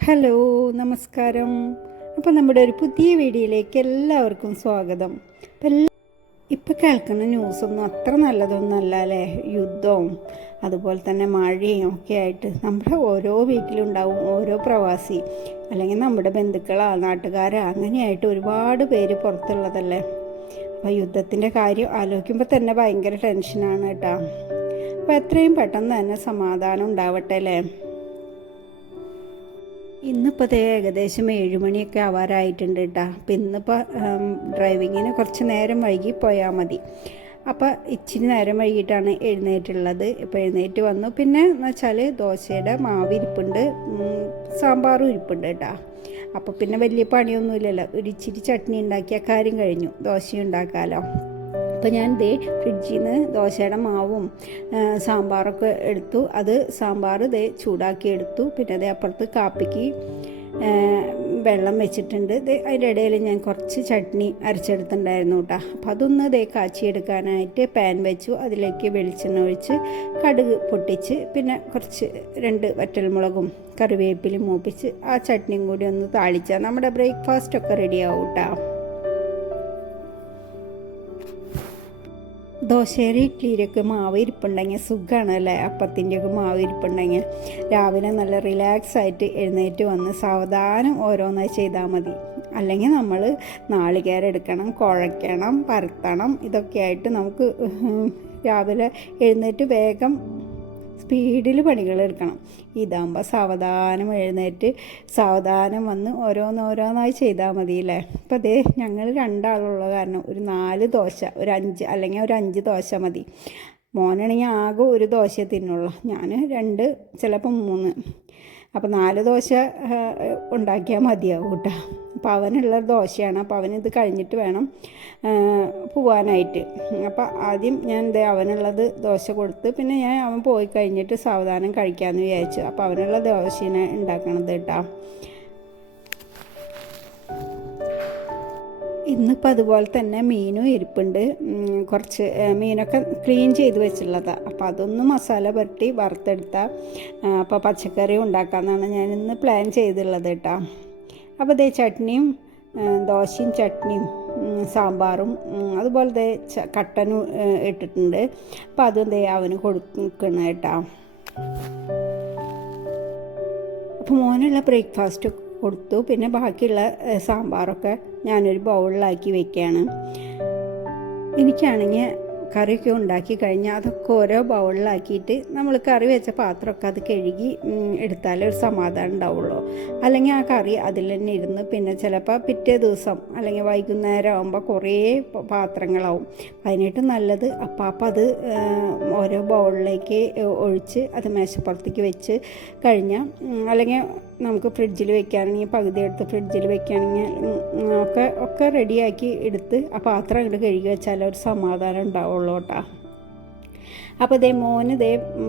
Hello, നമസ്കാരം. അപ്പോൾ നമ്മുടെ ഒരു പുതിയ വീഡിയോയിലേക്ക് എല്ലാവർക്കും സ്വാഗതം. ഇപ്പം കേൾക്കുന്ന ന്യൂസൊന്നും അത്ര നല്ലതൊന്നുമല്ല അല്ലേ? യുദ്ധവും അതുപോലെ തന്നെ മഴയും ഒക്കെ ആയിട്ട് നമ്മുടെ ഓരോ വീട്ടിലുണ്ടാവും ഓരോ പ്രവാസി, അല്ലെങ്കിൽ നമ്മുടെ ബന്ധുക്കളോ നാട്ടുകാരോ അങ്ങനെയായിട്ട് ഒരുപാട് പേര് പുറത്തുള്ളതല്ലേ. അപ്പോൾ യുദ്ധത്തിൻ്റെ കാര്യം ആലോചിക്കുമ്പോൾ തന്നെ ഭയങ്കര ടെൻഷനാണ് കേട്ടോ. അപ്പോൾ എത്രയും പെട്ടെന്ന് തന്നെ സമാധാനം ഉണ്ടാവട്ടെ അല്ലേ. ഇന്നിപ്പോൾ ഏകദേശം 7 മണിയൊക്കെ ആവാറായിട്ടുണ്ട് കേട്ടോ. അപ്പം ഇന്നിപ്പോൾ ഡ്രൈവിങ്ങിന് കുറച്ച് നേരം വൈകി പോയാൽ മതി. അപ്പോൾ ഇച്ചിരി നേരം വൈകിട്ടാണ് എഴുന്നേറ്റുള്ളത്. ഇപ്പോൾ എഴുന്നേറ്റ് വന്നു. പിന്നെ എന്ന് വെച്ചാൽ ദോശയുടെ മാവ് ഇരിപ്പുണ്ട്, സാമ്പാറും ഇരിപ്പുണ്ട് കേട്ടോ. അപ്പോൾ പിന്നെ വലിയ പണിയൊന്നുമില്ലല്ലോ, ഒരു ഇച്ചിരി ചട്നി ഉണ്ടാക്കിയ കാര്യം കഴിഞ്ഞു, ദോശ ഉണ്ടാക്കാമല്ലോ. അപ്പോൾ ഞാൻ ഫ്രിഡ്ജിൽ നിന്ന് ദോശയുടെ മാവും സാമ്പാറൊക്കെ എടുത്തു. സാമ്പാർ ചൂടാക്കി എടുത്തു. പിന്നെ അപ്പുറത്ത് കാപ്പിക്ക് വെള്ളം വെച്ചിട്ടുണ്ട്. അതിൻ്റെ ഇടയിൽ ഞാൻ കുറച്ച് ചട്നി അരച്ചെടുത്തിട്ടുണ്ടായിരുന്നു കേട്ടോ. അപ്പോൾ അതൊന്ന് കാച്ചിയെടുക്കാനായിട്ട് പാൻ വെച്ചു. അതിലേക്ക് വെളിച്ചെണ്ണ ഒഴിച്ച് കടുക് പൊട്ടിച്ച് പിന്നെ കുറച്ച് 2 വറ്റൽമുളകും കറിവേപ്പിലും മൂപ്പിച്ച് ആ ചട്നിയും കൂടി ഒന്ന് താളിച്ചാൽ നമ്മുടെ ബ്രേക്ക്ഫാസ്റ്റൊക്കെ റെഡിയാവും കേട്ടോ. ദോശയുടെ ഇഡ്ഡലിയിലൊക്കെ മാവ് ഇരിപ്പുണ്ടെങ്കിൽ സുഖമാണ് അല്ലേ. അപ്പത്തിൻ്റെയൊക്കെ മാവ് ഇരിപ്പുണ്ടെങ്കിൽ രാവിലെ നല്ല റിലാക്സ് ആയിട്ട് എഴുന്നേറ്റ് വന്ന് സാവധാനം ഓരോന്നായി ചെയ്താൽ മതി. അല്ലെങ്കിൽ നമ്മൾ നാളികേരം എടുക്കണം, കുഴയ്ക്കണം, പരത്തണം. ഇതൊക്കെയായിട്ട് നമുക്ക് രാവിലെ എഴുന്നേറ്റ് വേഗം സ്പീഡിൽ പണികളെടുക്കണം. ഇതാകുമ്പോൾ സാവധാനം എഴുന്നേറ്റ് സാവധാനം വന്ന് ഓരോന്നോരോന്നായി ചെയ്താൽ മതിയല്ലേ. അപ്പോൾ ഞങ്ങൾ 2 ആളുള്ള കാരണം ഒരു 4 ദോശ, ഒരു 5 അല്ലെങ്കിൽ ഒരു 5 ദോശ മതി. മോനാണെങ്കിൽ ആകെ ഒരു ദോശ തിന്നുള്ളൂ, ഞാൻ 2 ചിലപ്പോൾ 3. അപ്പോൾ 4 ദോശ ഉണ്ടാക്കിയാൽ മതിയാവും കേട്ടോ. അപ്പോൾ അവനുള്ള ദോശയാണ്. അപ്പോൾ അവനിത് കഴിഞ്ഞിട്ട് വേണം പോവാനായിട്ട്. അപ്പോൾ ആദ്യം ഞാൻ അവനുള്ളത് ദോശ കൊടുത്ത് പിന്നെ അവൻ പോയി കഴിഞ്ഞിട്ട് സാവധാനം കഴിക്കാമെന്ന് വിചാരിച്ചു. അപ്പോൾ അവനുള്ള ദോശനെ ഉണ്ടാക്കണത് കേട്ടോ. ഇന്നിപ്പോൾ അതുപോലെ തന്നെ മീനും ഇരിപ്പുണ്ട്. കുറച്ച് മീനൊക്കെ ക്ലീൻ ചെയ്ത് വെച്ചുള്ളതാണ്. അപ്പോൾ അതൊന്ന് മസാല പുരട്ടി വറുത്തെടുത്താൽ അപ്പോൾ പച്ചക്കറി ഉണ്ടാക്കാമെന്നാണ് ഞാൻ ഇന്ന് പ്ലാൻ ചെയ്തുള്ളത് കേട്ടോ. അപ്പോൾ ചട്നിയും ദോശയും ചട്നിയും സാമ്പാറും അതുപോലെ കട്ടനും ഇട്ടിട്ടുണ്ട്. അപ്പോൾ അതും അവന് കൊടുക്കണം കേട്ടോ. അപ്പോൾ മോനുള്ള ബ്രേക്ക്ഫാസ്റ്റ് കൊടുത്തു. പിന്നെ ബാക്കിയുള്ള സാമ്പാറൊക്കെ ഞാനൊരു ബൗളിലാക്കി വെക്കുകയാണ്. എനിക്കാണെങ്കിൽ കറിയൊക്കെ ഉണ്ടാക്കി കഴിഞ്ഞാൽ അതൊക്കെ ഓരോ ബൗളിലാക്കിയിട്ട് നമ്മൾ കറി വെച്ച പാത്രമൊക്കെ അത് കഴുകി എടുത്താലേ ഒരു സമാധാനം ഉണ്ടാവുള്ളൂ. അല്ലെങ്കിൽ ആ കറി അതിൽ തന്നെ ഇരുന്ന് പിന്നെ ചിലപ്പോൾ പിറ്റേ ദിവസം അല്ലെങ്കിൽ വൈകുന്നേരം ആകുമ്പോൾ കുറേ പാത്രങ്ങളാവും. അതിനായിട്ട് നല്ലത് അപ്പം അത് ഓരോ ബൗളിലേക്ക് ഒഴിച്ച് അത് മേശപ്പുറത്തേക്ക് വെച്ച് കഴിഞ്ഞാൽ, അല്ലെങ്കിൽ നമുക്ക് ഫ്രിഡ്ജിൽ വെക്കുകയാണെങ്കിൽ പകുതി എടുത്ത് ഫ്രിഡ്ജിൽ വെക്കുകയാണെങ്കിൽ ഒക്കെ റെഡിയാക്കി എടുത്ത് ആ പാത്രം അങ്ങോട്ട് കഴുകി വെച്ചാൽ ഒരു സമാധാനം ഉണ്ടാവുള്ളൂ കേട്ടോ. അപ്പോൾ മോന്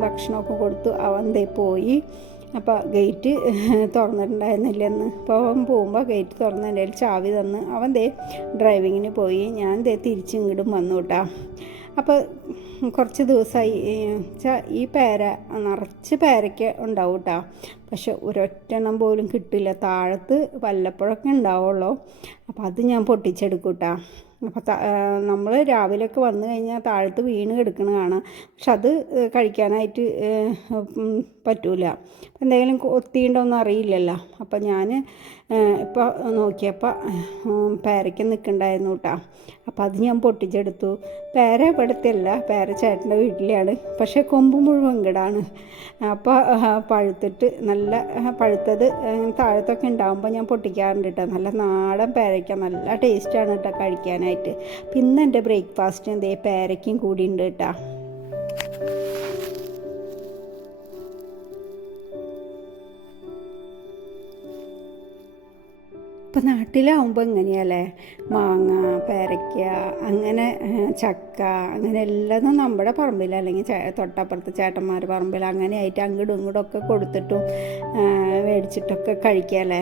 ഭക്ഷണമൊക്കെ കൊടുത്തു. അവൻ പോയി. അപ്പോൾ ഗേറ്റ് തുറന്നിട്ടുണ്ടായിരുന്നില്ലെന്ന്. അപ്പോൾ അവൻ പോകുമ്പോൾ ഗേറ്റ് തുറന്നതിൻ്റെ ചാവി തന്ന് അവൻ ഡ്രൈവിങ്ങിന് പോയി. ഞാൻ തിരിച്ചിങ്ങോട്ടും വന്നു കേട്ടോ. അപ്പോൾ കുറച്ച് ദിവസമായി ഈ പേര നിറച്ച് പേരയ്ക്ക് ഉണ്ടാവും കേട്ടോ. പക്ഷെ ഒരൊറ്റെണ്ണം പോലും കിട്ടില്ല. താഴത്ത് വല്ലപ്പോഴൊക്കെ ഉണ്ടാവുള്ളൂ. അപ്പോൾ അത് ഞാൻ പൊട്ടിച്ചെടുക്കും കേട്ടോ. അപ്പോൾ നമ്മൾ രാവിലെയൊക്കെ വന്നു കഴിഞ്ഞാൽ താഴത്ത് വീണ് കിടക്കണ കാണാം. പക്ഷെ അത് കഴിക്കാനായിട്ട് പറ്റൂല. എന്തെങ്കിലും കൊത്തിയുണ്ടോയെന്ന് അറിയില്ലല്ലോ. അപ്പോൾ ഞാൻ ഇപ്പോൾ നോക്കിയപ്പോൾ പേരയ്ക്ക് നിൽക്കണ്ടായിരുന്നു കേട്ടോ. അപ്പോൾ അത് ഞാൻ പൊട്ടിച്ചെടുത്തു. പേര ഇവിടുത്തെയല്ല, പേര ചേട്ടൻ്റെ വീട്ടിലാണ്. പക്ഷേ കൊമ്പ് മുഴുവൻ ഇങ്ങടാണ്. അപ്പോൾ പഴുത്തിട്ട് നല്ല പഴുത്തത് താഴത്തൊക്കെ ഉണ്ടാകുമ്പോൾ ഞാൻ പൊട്ടിക്കാറുണ്ട് കേട്ടോ. നല്ല നാടൻ പേരയ്ക്ക നല്ല ടേസ്റ്റാണ് കേട്ടോ കഴിക്കാനായിട്ട്. പിന്നെ എൻ്റെ ബ്രേക്ക്ഫാസ്റ്റിന് പേരയ്ക്കും കൂടി ഉണ്ട് കേട്ടോ. ഇപ്പം നാട്ടിലാവുമ്പോൾ എങ്ങനെയല്ലേ, മാങ്ങ, പേരയ്ക്ക, അങ്ങനെ ചക്ക, അങ്ങനെ എല്ലാതും നമ്മുടെ പറമ്പിൽ അല്ലെങ്കിൽ തൊട്ടപ്പുറത്ത് ചേട്ടന്മാർ പറമ്പിൽ അങ്ങനെ ആയിട്ട് അങ്ങോട്ടും ഇങ്ങോട്ടൊക്കെ കൊടുത്തിട്ടും മേടിച്ചിട്ടൊക്കെ കഴിക്കാമല്ലേ.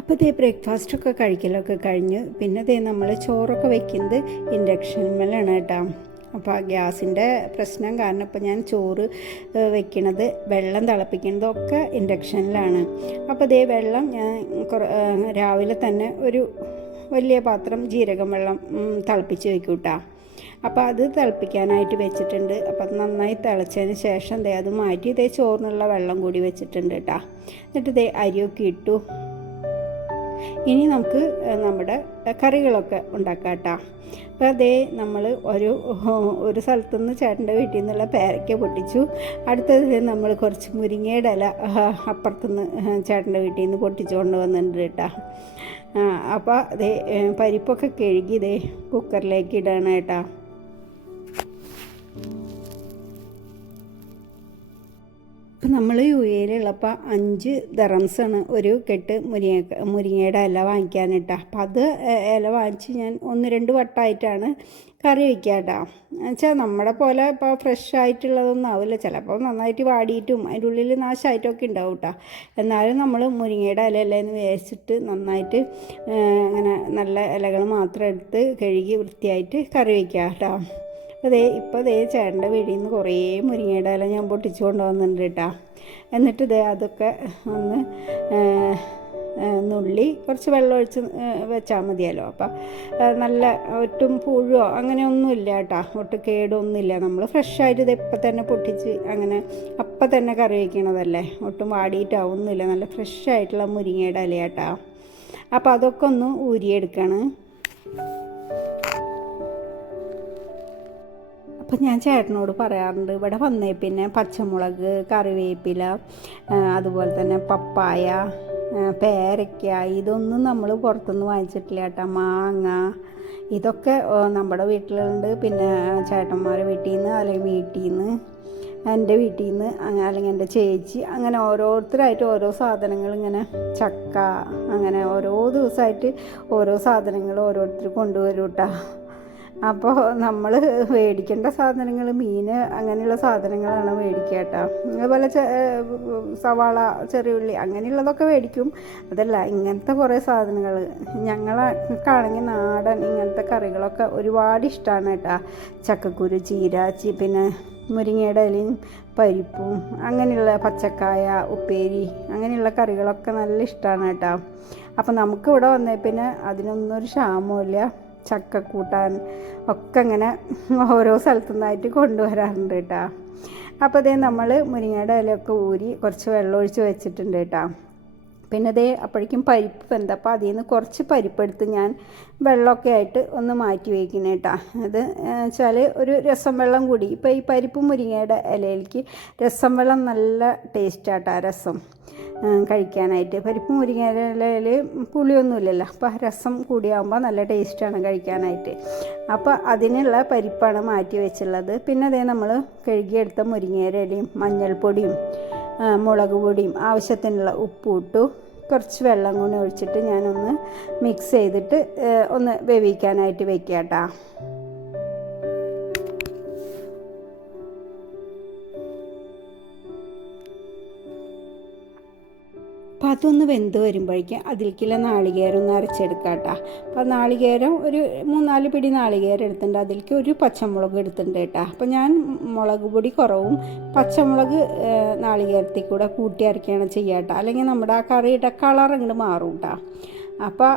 അപ്പോൾ ബ്രേക്ക്ഫാസ്റ്റൊക്കെ കഴിക്കലൊക്കെ കഴിഞ്ഞ് പിന്നെ നമ്മൾ ചോറൊക്കെ വയ്ക്കുന്നത് ഇൻഡക്ഷൻ മേലാണ് കേട്ടോ. അപ്പോൾ ആ ഗ്യാസിൻ്റെ പ്രശ്നം കാരണം ഇപ്പോൾ ഞാൻ ചോറ് വെക്കണത് വെള്ളം തിളപ്പിക്കുന്നതൊക്കെ ഇൻഡക്ഷനിലാണ്. അപ്പോൾ ഇതേ വെള്ളം ഞാൻ രാവിലെ തന്നെ ഒരു വലിയ പാത്രം ജീരകം വെള്ളം തിളപ്പിച്ച് വെക്കൂട്ടാ. അപ്പോൾ അത് തിളപ്പിക്കാനായിട്ട് വെച്ചിട്ടുണ്ട്. അപ്പോൾ അത് നന്നായി തിളച്ചതിന് ശേഷം അത് മാറ്റി ചോറിനുള്ള വെള്ളം കൂടി വെച്ചിട്ടുണ്ട് കേട്ടോ. എന്നിട്ട് അരിയൊക്കെ ഇട്ടു. ഇനി നമുക്ക് നമ്മുടെ കറികളൊക്കെ ഉണ്ടാക്കാം കേട്ടോ. അപ്പോൾ നമ്മൾ ഒരു സ്ഥലത്തുനിന്ന് ചേട്ടൻ്റെ വീട്ടിൽ നിന്നുള്ള പേരയ്ക്ക പൊട്ടിച്ചു. അടുത്തത് നമ്മൾ കുറച്ച് മുരിങ്ങയുടെ ഇല അപ്പുറത്തുനിന്ന് ചേട്ടൻ്റെ വീട്ടിൽ നിന്ന് പൊട്ടിച്ചുകൊണ്ട് വന്നിട്ടുണ്ട് കേട്ടോ. അപ്പോൾ പരിപ്പൊക്കെ കഴുകി കുക്കറിലേക്ക് ഇടണം കേട്ടോ. ഇപ്പം നമ്മൾ യു എയിലുള്ളപ്പോൾ 5 ദിറംസാണ് ഒരു കെട്ട് മുരിങ്ങയുടെ ഇല വാങ്ങിക്കാനിട്ടാ. അപ്പം അത് ഇല വാങ്ങിച്ച് ഞാൻ 1-2 വട്ടമായിട്ടാണ് കറി വയ്ക്കുക കേട്ടോ. എന്നുവെച്ചാൽ നമ്മുടെ പോലെ ഇപ്പോൾ ഫ്രഷ് ആയിട്ടുള്ളതൊന്നും ആവില്ല, ചിലപ്പോൾ നന്നായിട്ട് വാടിയിട്ടും അതിൻ്റെ ഉള്ളിൽ നാശമായിട്ടൊക്കെ ഉണ്ടാവും കേട്ടോ. എന്നാലും നമ്മൾ മുരിങ്ങയുടെ ഇലയെന്ന് വിചാരിച്ചിട്ട് നന്നായിട്ട് അങ്ങനെ നല്ല ഇലകൾ മാത്രം എടുത്ത് കഴുകി വൃത്തിയായിട്ട് കറി വയ്ക്കുക കേട്ടോ. ഇപ്പോൾ ചേട്ടൻ്റെ വീട്ടിൽ നിന്ന് കുറേ മുരിങ്ങയുടെ ഇല ഞാൻ പൊട്ടിച്ചു കൊണ്ടുവന്നിട്ടുണ്ട് കേട്ടോ. എന്നിട്ട് അതൊക്കെ ഒന്ന് നുള്ളി കുറച്ച് വെള്ളം ഒഴിച്ച് വെച്ചാൽ മതിയല്ലോ. അപ്പം നല്ല ഒട്ടും പുഴുവോ അങ്ങനെയൊന്നുമില്ല കേട്ടോ, ഒട്ടും കേടൊന്നുമില്ല. നമ്മൾ ഫ്രഷായിട്ട് ഇപ്പം തന്നെ പൊട്ടിച്ച് അങ്ങനെ അപ്പം തന്നെ കറി വയ്ക്കണതല്ലേ, ഒട്ടും വാടിയിട്ടാവുന്നില്ല. നല്ല ഫ്രഷായിട്ടുള്ള മുരിങ്ങയുടെ ഇല കേട്ടോ. അപ്പോൾ അതൊക്കെ ഒന്ന് ഊരിയെടുക്കണം. അപ്പം ഞാൻ ചേട്ടനോട് പറയാറുണ്ട്, ഇവിടെ വന്നേ പിന്നെ പച്ചമുളക്, കറിവേപ്പില, അതുപോലെ തന്നെ പപ്പായ, പേരയ്ക്ക, ഇതൊന്നും നമ്മൾ പുറത്തുനിന്ന് വാങ്ങിച്ചിട്ടില്ല കേട്ടോ. മാങ്ങ ഇതൊക്കെ നമ്മുടെ വീട്ടിലുണ്ട്. പിന്നെ ചേട്ടന്മാരുടെ വീട്ടിൽ നിന്ന് അല്ലെങ്കിൽ വീട്ടിൽ നിന്ന്, എൻ്റെ വീട്ടിൽ നിന്ന്, അല്ലെങ്കിൽ എൻ്റെ ചേച്ചി, അങ്ങനെ ഓരോരുത്തരായിട്ട് ഓരോ സാധനങ്ങൾ ഇങ്ങനെ ചക്ക, അങ്ങനെ ഓരോ ദിവസമായിട്ട് ഓരോ സാധനങ്ങൾ ഓരോരുത്തർ കൊണ്ടുവരും കേട്ടോ. അപ്പോൾ നമ്മൾ മേടിക്കേണ്ട സാധനങ്ങൾ മീൻ അങ്ങനെയുള്ള സാധനങ്ങളാണ് മേടിക്കുക കേട്ടോ. അതുപോലെ സവാള, ചെറിയുള്ളി അങ്ങനെയുള്ളതൊക്കെ മേടിക്കും. അതല്ല, ഇങ്ങനത്തെ കുറേ സാധനങ്ങൾ ഞങ്ങൾക്കാണെങ്കിൽ നാടൻ ഇങ്ങനത്തെ കറികളൊക്കെ ഒരുപാട് ഇഷ്ടമാണ് കേട്ടോ. ചക്കക്കുരു, ചീര, പിന്നെ മുരിങ്ങയുടെ ഇലയും പരിപ്പും അങ്ങനെയുള്ള പച്ചക്കായ, ഉപ്പേരി അങ്ങനെയുള്ള കറികളൊക്കെ നല്ല ഇഷ്ടമാണ് കേട്ടോ. അപ്പോൾ നമുക്കിവിടെ വന്നേ പിന്നെ അതിനൊന്നും ഒരു ക്ഷാമമില്ല. ചക്ക കൂട്ടാൻ ഒക്കെ ഇങ്ങനെ ഓരോ സ്ഥലത്തു നിന്നായിട്ട് കൊണ്ടുവരാറുണ്ട് കേട്ടോ. അപ്പോൾ നമ്മൾ മുരിങ്ങയുടെ ഇലയൊക്കെ ഊരി കുറച്ച് വെള്ളം ഒഴിച്ച് വെച്ചിട്ടുണ്ട് കേട്ടോ. പിന്നെ അപ്പോഴേക്കും പരിപ്പ് വെന്തപ്പോൾ അതിൽ നിന്ന് കുറച്ച് പരിപ്പെടുത്ത് ഞാൻ വെള്ളമൊക്കെ ആയിട്ട് ഒന്ന് മാറ്റി വയ്ക്കണം കേട്ടോ. അത് വെച്ചാൽ ഒരു രസം വെള്ളം കൂടി, ഇപ്പോൾ ഈ പരിപ്പ് മുരിങ്ങയുടെ ഇലയിലേക്ക് രസം വെള്ളം നല്ല ടേസ്റ്റാട്ടോ. രസം കഴിക്കാനായിട്ട് പരിപ്പ് മുരിങ്ങയുടെ ഇലയിൽ പുളിയൊന്നുമില്ലല്ലോ, അപ്പോൾ രസം കൂടിയാകുമ്പോൾ നല്ല ടേസ്റ്റാണ് കഴിക്കാനായിട്ട്. അപ്പോൾ അതിനുള്ള പരിപ്പാണ് മാറ്റി വെച്ചുള്ളത്. പിന്നെ നമ്മൾ കഴുകിയെടുത്ത മുരിങ്ങയുടെ ഇലയും മഞ്ഞൾപ്പൊടിയും മുളക് പൊടിയും ആവശ്യത്തിനുള്ള ഉപ്പും ഇട്ടു. കുറച്ച് വെള്ളം കൂടി ഒഴിച്ചിട്ട് ഞാനൊന്ന് മിക്സ് ചെയ്തിട്ട് ഒന്ന് വേവിക്കാനായിട്ട് വെക്കാം കേട്ടോ. അപ്പോൾ അതൊന്ന് വെന്ത് വരുമ്പോഴേക്കും അതിലേക്കുള്ള നാളികേരം ഒന്ന് അരച്ചെടുക്കാം കേട്ടോ. അപ്പോൾ നാളികേരം ഒരു 3-4 പിടി നാളികേരം എടുത്തിട്ടുണ്ട്. അതിലേക്ക് ഒരു പച്ചമുളക് എടുത്തിട്ടുണ്ട് കേട്ടോ. അപ്പോൾ ഞാൻ മുളക് പൊടി കുറവും പച്ചമുളക് നാളികേരത്തിൽ കൂടെ കൂട്ടി അരക്കുകയാണ് ചെയ്യുക കേട്ടോ. അല്ലെങ്കിൽ നമ്മുടെ ആ കറിയുടെ കളർ അങ്ങോട്ട് മാറും കേട്ടോ. അപ്പോൾ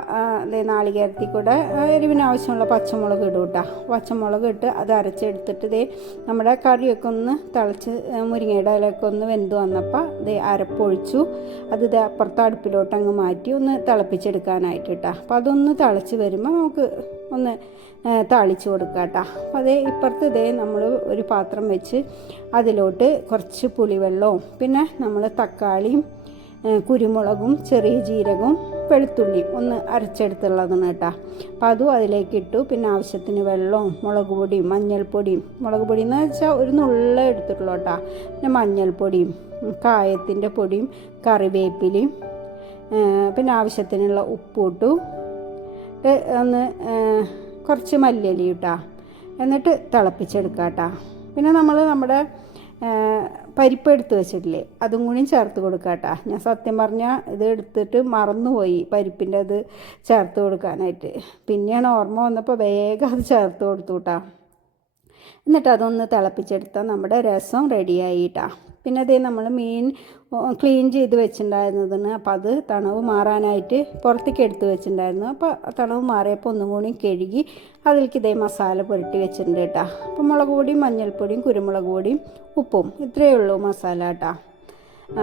നാളികേരത്തിൽ കൂടെ എരിവിന് ആവശ്യമുള്ള പച്ചമുളക് ഇടും കേട്ടോ. പച്ചമുളക് ഇട്ട് അത് അരച്ചെടുത്തിട്ട് നമ്മുടെ കറിയൊക്കെ ഒന്ന് തിളച്ച് മുരിങ്ങയുടെ ഇലയൊക്കെ ഒന്ന് വെന്ത് വന്നപ്പോൾ അരപ്പൊഴിച്ചു. അത് അപ്പുറത്തെ അടുപ്പിലോട്ട് അങ്ങ് മാറ്റി ഒന്ന് തിളപ്പിച്ചെടുക്കാനായിട്ട് കേട്ടോ. അപ്പോൾ അതൊന്ന് തിളച്ച് വരുമ്പോൾ നമുക്ക് ഒന്ന് താളിച്ച് കൊടുക്കാം കേട്ടോ. അപ്പോൾ ഇപ്പുറത്ത് നമ്മൾ ഒരു പാത്രം വെച്ച് അതിലോട്ട് കുറച്ച് പുളിവെള്ളവും പിന്നെ നമ്മൾ തക്കാളിയും കുരുമുളകും ചെറിയ ജീരകവും വെളുത്തുള്ളിയും ഒന്ന് അരച്ചെടുത്തുള്ളതാണ് കേട്ടോ. അപ്പോൾ അതും അതിലേക്ക് ഇട്ടു. പിന്നെ ആവശ്യത്തിന് വെള്ളവും മുളക് പൊടിയും മഞ്ഞൾപ്പൊടിയും, മുളക് പൊടി എന്ന് വെച്ചാൽ ഒരു നുള്ള എടുത്തിട്ടുള്ളൂ കേട്ടോ. പിന്നെ മഞ്ഞൾപ്പൊടിയും കായത്തിൻ്റെ പൊടിയും കറിവേപ്പിലയും പിന്നെ ആവശ്യത്തിനുള്ള ഉപ്പും ഇട്ടു. ഒന്ന് കുറച്ച് മല്ലിയില ഇട്ടാ, എന്നിട്ട് തിളപ്പിച്ചെടുക്കാം കേട്ടോ. പിന്നെ നമ്മുടെ പരിപ്പ് എടുത്ത് വെച്ചിട്ടില്ലേ, അതും കൂടി ചേർത്ത് കൊടുക്കാം കേട്ടോ. ഞാൻ സത്യം പറഞ്ഞാൽ ഇത് എടുത്തിട്ട് മറന്നുപോയി പരിപ്പിൻ്റെ അത് ചേർത്ത് കൊടുക്കാനായിട്ട്. പിന്നെയാണ് ഓർമ്മ വന്നപ്പോൾ വേഗം അത് ചേർത്ത് കൊടുത്തു കേട്ടോ. എന്നിട്ട് അതൊന്ന് തിളപ്പിച്ചെടുത്താൽ നമ്മുടെ രസം റെഡിയായിട്ടാ. പിന്നെ അതേ നമ്മൾ മീൻ ക്ലീൻ ചെയ്ത് വെച്ചിട്ടുണ്ടായിരുന്നതിന് അപ്പോൾ അത് തണവ് മാറാനായിട്ട് പുറത്തേക്ക് എടുത്ത് വെച്ചിട്ടുണ്ടായിരുന്നു. അപ്പോൾ തണവ് മാറിയപ്പോൾ ഒന്നും കൂടി കഴുകി അതിലേക്ക് ഇതേ മസാല പുരട്ടി വെച്ചിട്ടുണ്ട് കേട്ടോ. അപ്പോൾ മുളക് പൊടിയും മഞ്ഞൾപ്പൊടിയും കുരുമുളക് പൊടിയും ഉപ്പും ഇത്രയേ ഉള്ളൂ മസാല കേട്ടോ.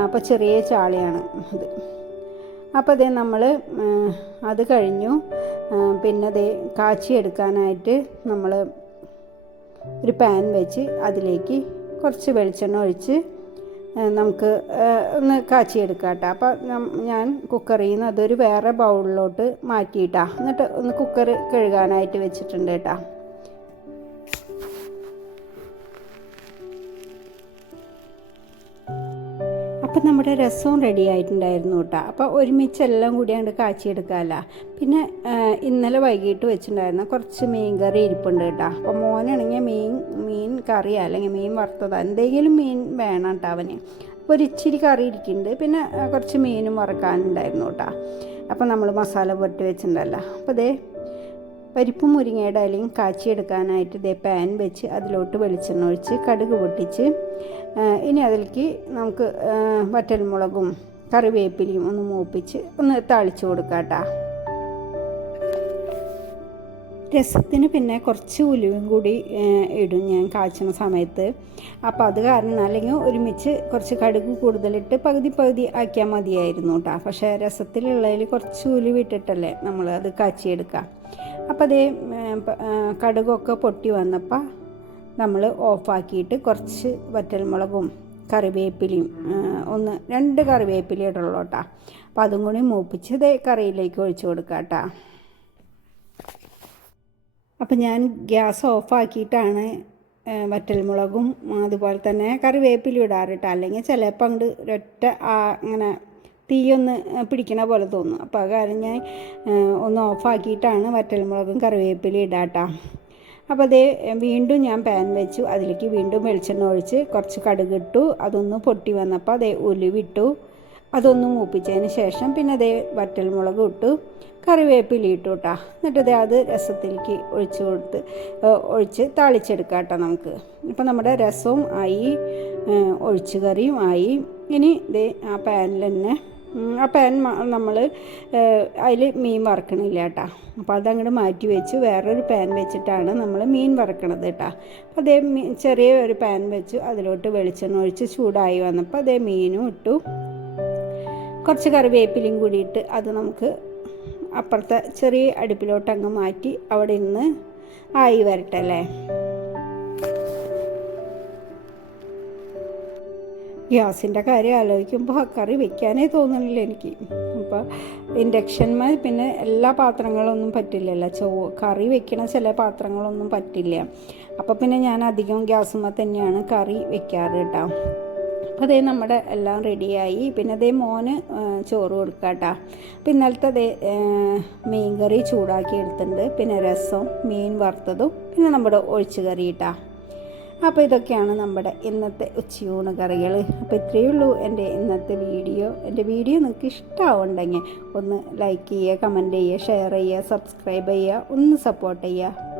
അപ്പോൾ ചെറിയ ചാളിയാണ് ഇത്. അപ്പോൾ അതേ നമ്മൾ അത് കഴിഞ്ഞു. പിന്നെ അതേ കാച്ചിയെടുക്കാനായിട്ട് നമ്മൾ ഒരു പാൻ വെച്ച് അതിലേക്ക് കുറച്ച് വെളിച്ചെണ്ണ ഒഴിച്ച് നമുക്ക് ഒന്ന് കാച്ചിയെടുക്കാം കേട്ടോ. അപ്പോൾ ഞാൻ കുക്കറിൽ നിന്ന് അതൊരു വേറെ ബൗളിലോട്ട് മാറ്റിയിട്ടാണ്. എന്നിട്ട് ഒന്ന് കുക്കർ കഴുകാനായിട്ട് വെച്ചിട്ടുണ്ട് കേട്ടോ. അപ്പം നമ്മുടെ രസവും റെഡി ആയിട്ടുണ്ടായിരുന്നു കേട്ടോ. അപ്പോൾ ഒരുമിച്ച് എല്ലാം കൂടി അങ്ങോട്ട് കാച്ചിയെടുക്കാമല്ലോ. പിന്നെ ഇന്നലെ വൈകിട്ട് വെച്ചിട്ടുണ്ടായിരുന്ന കുറച്ച് മീൻ കറി ഇരിപ്പുണ്ട് കേട്ടോ. അപ്പോൾ മോനാണെങ്കിൽ മീൻ കറിയോ അല്ലെങ്കിൽ മീൻ വറുത്തതോ എന്തെങ്കിലും മീൻ വേണം കേട്ടോ അവന്. അപ്പോൾ ഒരു ഇച്ചിരി കറി ഇരിക്കുന്നുണ്ട്. പിന്നെ കുറച്ച് മീനും വറക്കാനുണ്ടായിരുന്നു കേട്ടോ. അപ്പോൾ നമ്മൾ മസാല പുരട്ടി വെച്ചിട്ടുണ്ടല്ലോ. അപ്പോൾ അതേ പരിപ്പും മുരിങ്ങയുടെ ഇലയും കാച്ചിയെടുക്കാനായിട്ട് ഇതേ പാൻ വെച്ച് അതിലോട്ട് വെളിച്ചെണ്ണ ഒഴിച്ച് കടുക് പൊട്ടിച്ച് ഇനി അതിലേക്ക് നമുക്ക് വറ്റൽമുളകും കറിവേപ്പിലയും ഒന്ന് മൂപ്പിച്ച് ഒന്ന് താളിച്ച് കൊടുക്കാം കേട്ടോ. രസത്തിന് പിന്നെ കുറച്ച് ഉലുവയും കൂടി ഇടും ഞാൻ കാച്ചുന്ന സമയത്ത്. അപ്പോൾ അത് കാരണം അല്ലെങ്കിൽ ഒരുമിച്ച് കുറച്ച് കടുക് കൂടുതലിട്ട് പകുതി ആക്കിയാൽ മതിയായിരുന്നു കേട്ടോ. പക്ഷേ രസത്തിലുള്ളതിൽ കുറച്ച് ഉലുവ ഇട്ടിട്ടല്ലേ നമ്മൾ അത് കാച്ചിയെടുക്കാം. അപ്പോൾ അതേ കടുകൊക്കെ പൊട്ടി വന്നപ്പോൾ നമ്മൾ ഓഫാക്കിയിട്ട് കുറച്ച് വറ്റൽമുളകും കറിവേപ്പിലയും 2 കറിവേപ്പില ഇടുള്ളൂ കേട്ടോ. അപ്പോൾ അതും കൂടി മൂപ്പിച്ച് ഇതേ കറിയിലേക്ക് ഒഴിച്ച് കൊടുക്കാം കേട്ടോ. അപ്പോൾ ഞാൻ ഗ്യാസ് ഓഫാക്കിയിട്ടാണ് വറ്റൽമുളകും അതുപോലെ തന്നെ കറിവേപ്പില ഇടാറ് കേട്ടോ. അല്ലെങ്കിൽ ചിലപ്പോൾ അങ്ങോട്ട് ഒരൊറ്റ അങ്ങനെ തീയൊന്ന് പിടിക്കണ പോലെ തോന്നും. അപ്പോൾ അത് കാരണം ഞാൻ ഒന്ന് ഓഫാക്കിയിട്ടാണ് വറ്റൽമുളകും കറിവേപ്പില ഇടാട്ടോ. അപ്പോൾ അതേ വീണ്ടും ഞാൻ പാൻ വെച്ചു. അതിലേക്ക് വീണ്ടും വെളിച്ചെണ്ണ ഒഴിച്ച് കുറച്ച് കടുകിട്ടു. അതൊന്ന് പൊട്ടി വന്നപ്പോൾ അതേ ഉലുവിട്ടു. അതൊന്ന് മൂപ്പിച്ചതിന് ശേഷം പിന്നെ അതേ വറ്റൽമുളക് ഇട്ടു, കറിവേപ്പില ഇട്ടു കേട്ടോ. എന്നിട്ട് അതേ അത് രസത്തിലേക്ക് ഒഴിച്ച് താളിച്ചെടുക്കാം കേട്ടോ നമുക്ക്. ഇപ്പോൾ നമ്മുടെ രസവും ആയി, ഒഴിച്ച് കറിയും ആയി. ഇനി ഇതേ ആ പാനിൽ തന്നെ ആ പാൻ നമ്മൾ അതിൽ മീൻ വറക്കണില്ല കേട്ടോ. അപ്പോൾ അതങ്ങോട്ട് മാറ്റി വെച്ച് വേറൊരു പാൻ വെച്ചിട്ടാണ് നമ്മൾ മീൻ വറക്കണത് കേട്ടോ. അപ്പോൾ അതേ ചെറിയ ഒരു പാൻ വെച്ചു. അതിലോട്ട് വെളിച്ചെണ്ണ ഒഴിച്ച് ചൂടായി വന്നപ്പോൾ അതേ മീനും ഇട്ടു, കുറച്ച് കറിവേപ്പിലയും കൂടി ഇട്ട് അത് നമുക്ക് അപ്പുറത്തെ ചെറിയ അടുപ്പിലോട്ട് അങ്ങ് മാറ്റി അവിടെ നിന്ന് ആയി വരട്ടെ അല്ലേ. ഗ്യാസിൻ്റെ കാര്യം ആലോചിക്കുമ്പോൾ കറി വെക്കാനേ തോന്നുന്നില്ല എനിക്ക്. അപ്പോൾ ഇൻഡക്ഷന്മേൽ പിന്നെ എല്ലാ പാത്രങ്ങളൊന്നും പറ്റില്ലല്ലോ. കറി വെക്കണ ചില പാത്രങ്ങളൊന്നും പറ്റില്ല. അപ്പോൾ പിന്നെ ഞാൻ അധികം ഗ്യാസുമ്മ തന്നെയാണ് കറി വെക്കാറ് കേട്ടോ. അപ്പോൾ അതേ നമ്മുടെ എല്ലാം റെഡിയായി. പിന്നെ അതേ മോന് ചോറ് കൊടുക്കാം കേട്ടോ. അപ്പോൾ ഇന്നലത്തെ അതേ മീൻ കറി ചൂടാക്കി എടുത്തിട്ടുണ്ട്. പിന്നെ രസം, മീൻ വറുത്തതും, പിന്നെ നമ്മുടെ ഒഴിച്ച് കറി കേട്ടോ. അപ്പോൾ ഇതൊക്കെയാണ് നമ്മുടെ ഇന്നത്തെ ഉച്ചയൂണ് കറികൾ. അപ്പോൾ ഇത്രയേ ഉള്ളൂ എൻ്റെ ഇന്നത്തെ വീഡിയോ. എൻ്റെ വീഡിയോ നിങ്ങൾക്ക് ഇഷ്ടമാവുണ്ടെങ്കിൽ ഒന്ന് ലൈക്ക് ചെയ്യുക, കമൻറ്റ് ചെയ്യുക, ഷെയർ ചെയ്യുക, സബ്സ്ക്രൈബ് ചെയ്യുക, ഒന്ന് സപ്പോർട്ട് ചെയ്യുക.